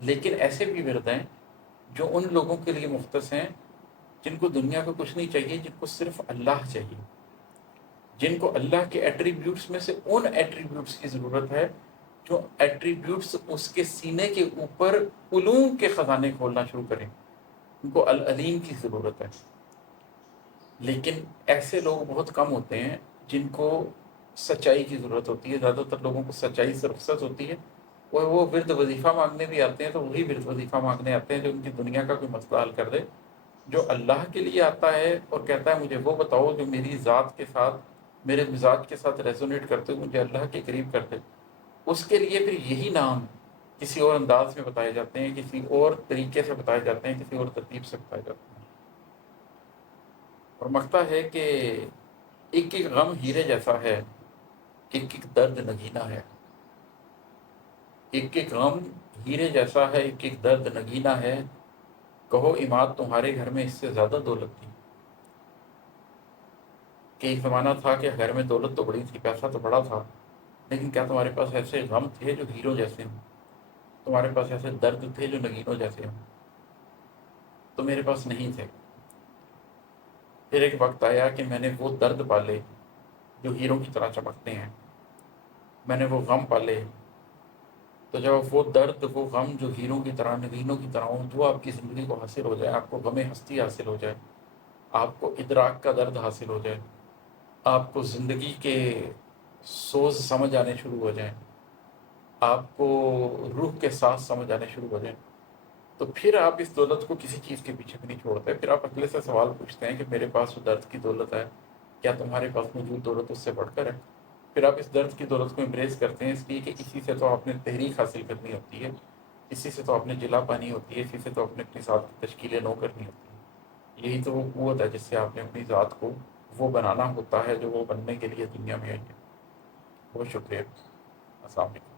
لیکن ایسے بھی ورد ہیں جو ان لوگوں کے لیے مختص ہیں جن کو دنیا کا کچھ نہیں چاہیے، جن کو صرف اللہ چاہیے، جن کو اللہ کے ایٹریبیوٹس میں سے ان ایٹریبیوٹس کی ضرورت ہے جو ایٹریبیوٹس اس کے سینے کے اوپر علوم کے خزانے کھولنا شروع کریں، ان کو العلیم کی ضرورت ہے۔ لیکن ایسے لوگ بہت کم ہوتے ہیں جن کو سچائی کی ضرورت ہوتی ہے۔ زیادہ تر لوگوں کو سچائی سے رخصت ہوتی ہے، وہ ورد وظیفہ مانگنے بھی آتے ہیں تو وہی ورد وظیفہ مانگنے آتے ہیں جو ان کی دنیا کا کوئی مسئلہ حل کر دے۔ جو اللہ کے لیے آتا ہے اور کہتا ہے مجھے وہ بتاؤ جو میری ذات کے ساتھ، میرے مزاج کے ساتھ ریزونیٹ کرتے ہوئے مجھے اللہ کے قریب کرتے، اس کے لیے پھر یہی نام کسی اور انداز میں بتائے جاتے ہیں، کسی اور طریقے سے بتائے جاتے ہیں، کسی اور ترتیب سے بتائے جاتے ہیں۔ اور مکتا ہے کہ ایک ایک غم ہیرے جیسا ہے، ایک ایک درد نگینا ہے۔ ایک ایک غم ہیرے جیسا ہے، ایک ایک درد نگینا ہے، کہو عماد تمہارے گھر میں اس سے زیادہ دولت تھی۔ کہ ایک زمانہ تھا کہ گھر میں دولت تو بڑی تھی، پیسہ تو بڑا تھا، لیکن کیا تمہارے پاس ایسے غم تھے جو ہیروں جیسے ہوں؟ تمہارے پاس ایسے درد تھے جو نگینوں جیسے ہوں؟ تو میرے پاس نہیں تھے۔ پھر ایک وقت آیا کہ میں نے وہ درد پالے جو ہیروں کی طرح چمکتے ہیں، میں نے وہ غم پالے۔ تو جب وہ درد، وہ غم جو ہیروں کی طرح، نگینوں کی طرح ہوں، جو آپ کی زندگی کو حاصل ہو جائے، آپ کو غم ہستی حاصل ہو جائے، آپ کو ادراک کا درد حاصل ہو جائے، آپ کو زندگی کے سوز سمجھ آنے شروع ہو جائیں، آپ کو روح کے ساتھ سمجھ آنے شروع ہو جائیں، تو پھر آپ اس دولت کو کسی چیز کے پیچھے بھی نہیں چھوڑتے۔ پھر آپ اگلے سے سوال پوچھتے ہیں کہ میرے پاس وہ درد کی دولت ہے، کیا تمہارے پاس موجود دولت اس سے بڑھ کر ہے؟ پھر آپ اس درد کی دولت کو امبریس کرتے ہیں، اس لیے کہ اسی سے تو آپ نے تحریک حاصل کرنی ہوتی ہے، اسی سے تو آپ نے جلا پانی ہوتی ہے، اسی سے تو اپنے اپنی ذات کی تشکیل نو کرنی ہوتی ہے۔ یہی تو وہ قوت ہے جس سے آپ نے اپنی ذات کو وہ بنانا ہوتا ہے جو وہ بننے کے لیے دنیا میں آئی ہے۔ بہت شکریہ۔ السلام علیکم۔